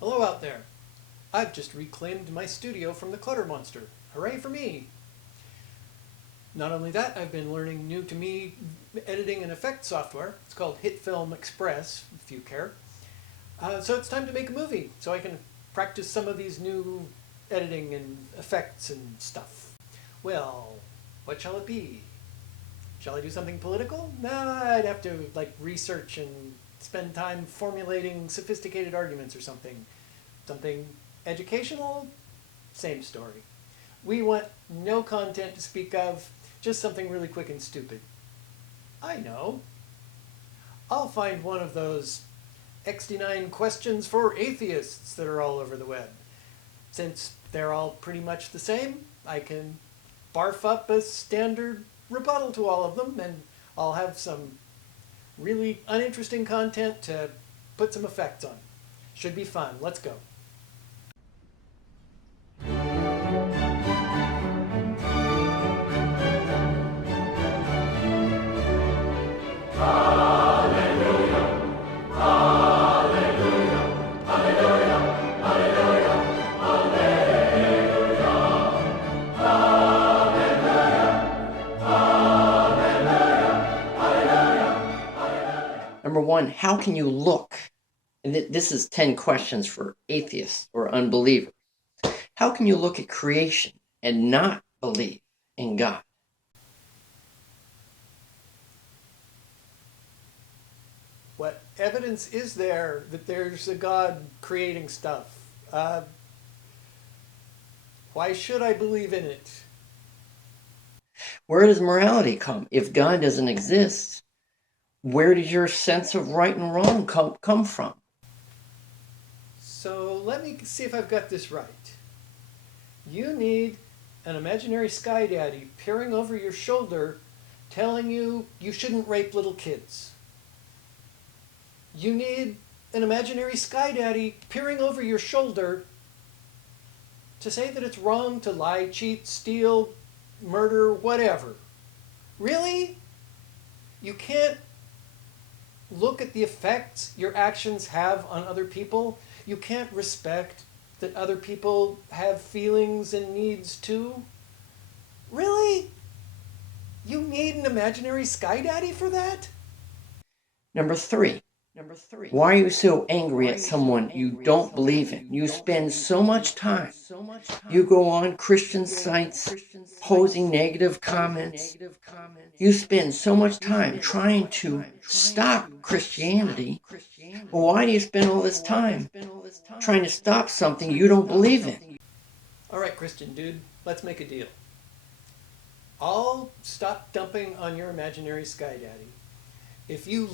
Hello out there. I've just reclaimed my studio from the clutter monster. Hooray for me! Not only that, I've been learning new to me editing and effect software. It's called HitFilm Express, if you care. So it's time to make a movie, so I can practice some of these new editing and effects and stuff. Well, what shall it be? Shall I do something political? Nah, I'd have to research and spend time formulating sophisticated arguments or something. Something educational? Same story. We want no content to speak of, just something really quick and stupid. I know. I'll find one of those XD9 questions for atheists that are all over the web. Since they're all pretty much the same, I can barf up a standard rebuttal to all of them, and I'll have some really uninteresting content to put some effects on. Should be fun. Let's go. Number one, how can you look? And this is 10 questions for atheists or unbelievers. How can you look at creation and not believe in God? What evidence is there that there's a God creating stuff? Why should I believe in it? Where does morality come? If God doesn't exist, where does your sense of right and wrong come from? So let me see if I've got this right. You need an imaginary sky daddy peering over your shoulder telling you you shouldn't rape little kids. You need an imaginary sky daddy peering over your shoulder to say that it's wrong to lie, cheat, steal, murder, whatever. Really? You can't look at the effects your actions have on other people? You can't respect that other people have feelings and needs too? Really? You need an imaginary sky daddy for that? Number three, why are you so angry at someone you don't believe in? You spend so much time. You go on Christian sites posing negative comments. You spend so much time trying to stop Christianity. Well, why do you spend all this time trying to stop something you don't believe in? All right, Christian dude, let's make a deal. I'll stop dumping on your imaginary sky daddy if you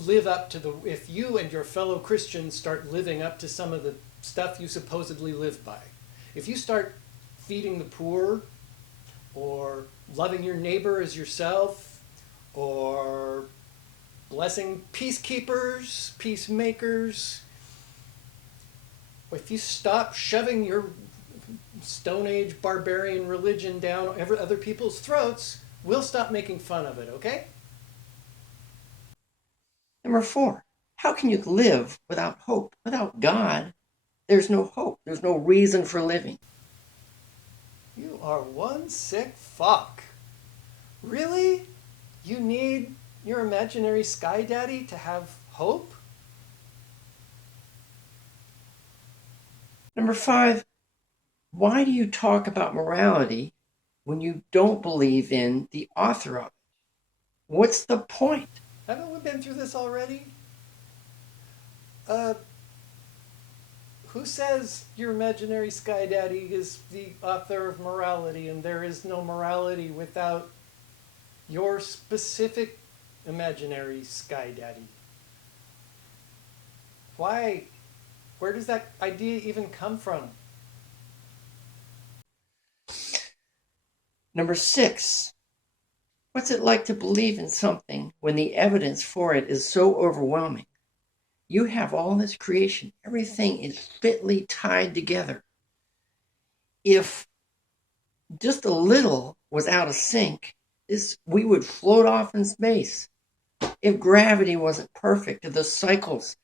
and your fellow Christians start living up to some of the stuff you supposedly live by. If you start feeding the poor, or loving your neighbor as yourself, or blessing peacekeepers, peacemakers, or if you stop shoving your Stone Age barbarian religion down other people's throats, we'll stop making fun of it, okay? Number four, how can you live without hope? Without God, there's no hope. There's no reason for living. You are one sick fuck. Really? You need your imaginary sky daddy to have hope? Number five, why do you talk about morality when you don't believe in the author of it? What's the point? Haven't we been through this already? Who says your imaginary sky daddy is the author of morality and there is no morality without your specific imaginary sky daddy? Why? Where does that idea even come from? Number six, what's it like to believe in something when the evidence for it is so overwhelming? You have all this creation. Everything is fitly tied together. If just a little was out of sync, we would float off in space. If gravity wasn't perfect, if the cycles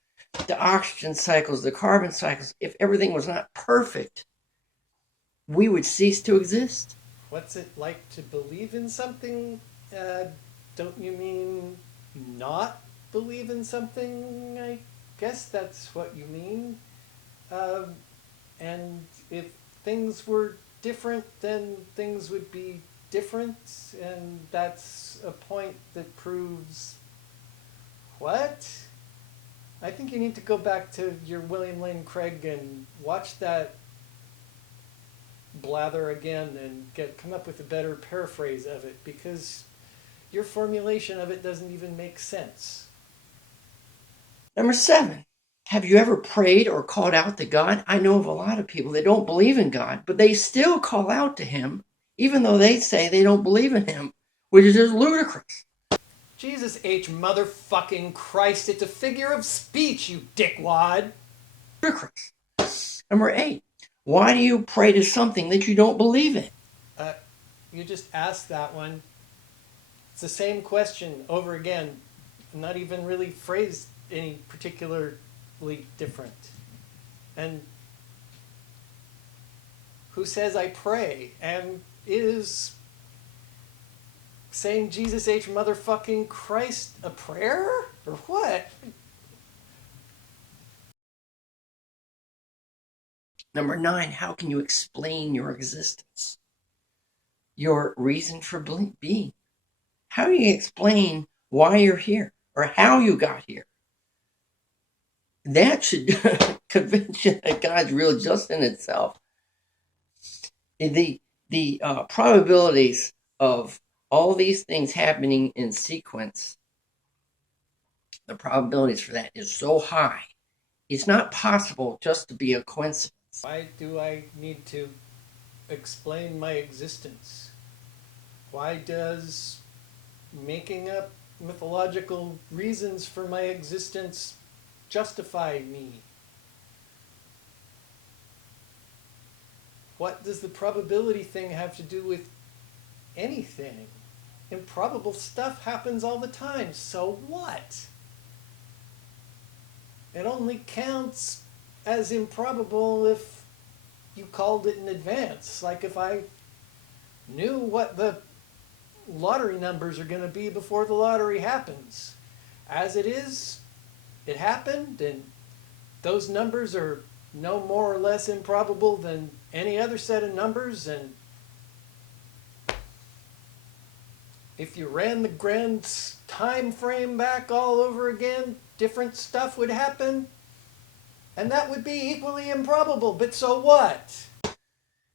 the oxygen cycles, the carbon cycles, if everything was not perfect, we would cease to exist. What's it like to believe in something? Don't you mean not believe in something? I guess that's what you mean. And if things were different, then things would be different, and that's a point that proves what? I think you need to go back to your William Lane Craig and watch that blather again and come up with a better paraphrase of it, because your formulation of it doesn't even make sense. Number 7, have you ever prayed or called out to God? I know of a lot of people that don't believe in God, but they still call out to him, even though they say they don't believe in him, which is just ludicrous. Jesus H. motherfucking Christ, it's a figure of speech, you dickwad. Ludicrous. Number 8, why do you pray to something that you don't believe in? You just asked that one. It's the same question over again, not even really phrased any particularly different. And who says I pray? And is saying Jesus H. motherfucking Christ a prayer? Or what? Number 9, how can you explain your existence? Your reason for being? How do you explain why you're here or how you got here? That should convince you that God's real just in itself. The probabilities of all these things happening in sequence, the probabilities for that is so high. It's not possible just to be a coincidence. Why do I need to explain my existence? Why does making up mythological reasons for my existence justify me? What does the probability thing have to do with anything? Improbable stuff happens all the time, so what? It only counts as improbable if you called it in advance. Like if I knew what the lottery numbers are going to be before the lottery happens. As it is, it happened, and those numbers are no more or less improbable than any other set of numbers, and if you ran the grand time frame back all over again, different stuff would happen, and that would be equally improbable, but so what?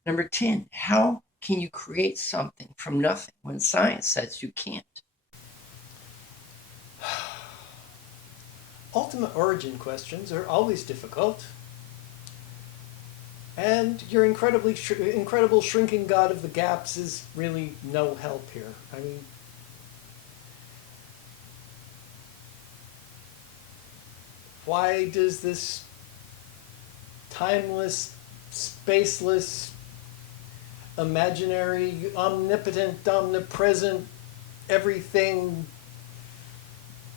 Number 10, how can you create something from nothing when science says you can't? Ultimate origin questions are always difficult. And your incredible shrinking god of the gaps is really no help here. I mean, why does this timeless, spaceless, imaginary, omnipotent, omnipresent, everything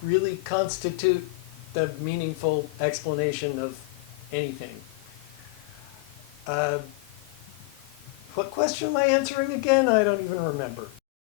really constitute the meaningful explanation of anything? What question am I answering again? I don't even remember.